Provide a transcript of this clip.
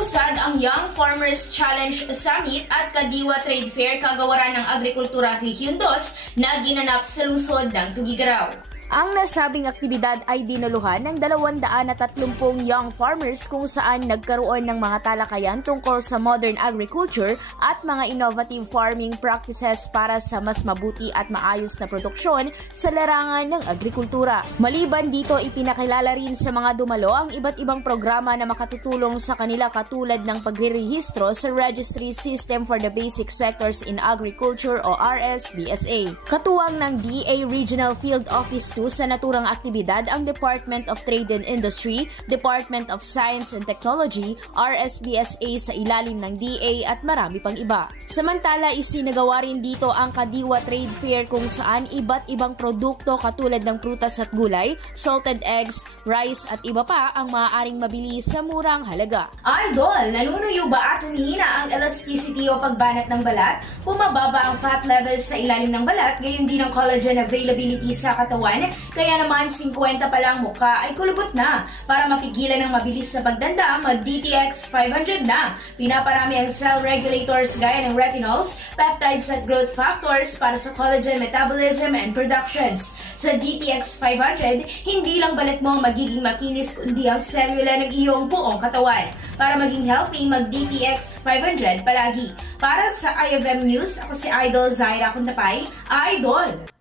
Nausad ang Young Farmers Challenge Summit at Kadiwa Trade Fair kagawaran ng Agrikultura Region 2 na ginanap sa lungsod ng Tuguegarao. Ang nasabing aktibidad ay dinaluhan ng 230 young farmers kung saan nagkaroon ng mga talakayan tungkol sa modern agriculture at mga innovative farming practices para sa mas mabuti at maayos na produksyon sa larangan ng agrikultura. Maliban dito, ipinakilala rin sa mga dumalo ang iba't ibang programa na makatutulong sa kanila katulad ng pagrerehistro sa Registry System for the Basic Sectors in Agriculture o RSBSA. Katuwang ng DA Regional Field Office sa naturang aktibidad ang Department of Trade and Industry, Department of Science and Technology, RSBSA sa ilalim ng DA at marami pang iba. Samantala, isinagawa rin dito ang Kadiwa Trade Fair kung saan iba't ibang produkto katulad ng prutas at gulay, salted eggs, rice at iba pa ang maaaring mabili sa murang halaga. Idol, nanunuyo ba at humihina ang elasticity o pagbanat ng balat? Bumababa ang fat levels sa ilalim ng balat, gayon din ang collagen availability sa katawan. Kaya naman 50 pa lang mukha ay kulubot na. Para mapigilan ang mabilis na pagdanda, mag-DTX 500 na. Pinaparami ang cell regulators gaya ng retinols, peptides at growth factors para sa collagen metabolism and productions. Sa DTX 500, hindi lang balat mo ang magiging makinis kundi ang selula ng iyong buong katawan. Para maging healthy, mag-DTX 500 palagi. Para sa IFM News, ako si Idol Zaira Kuntapay, Idol!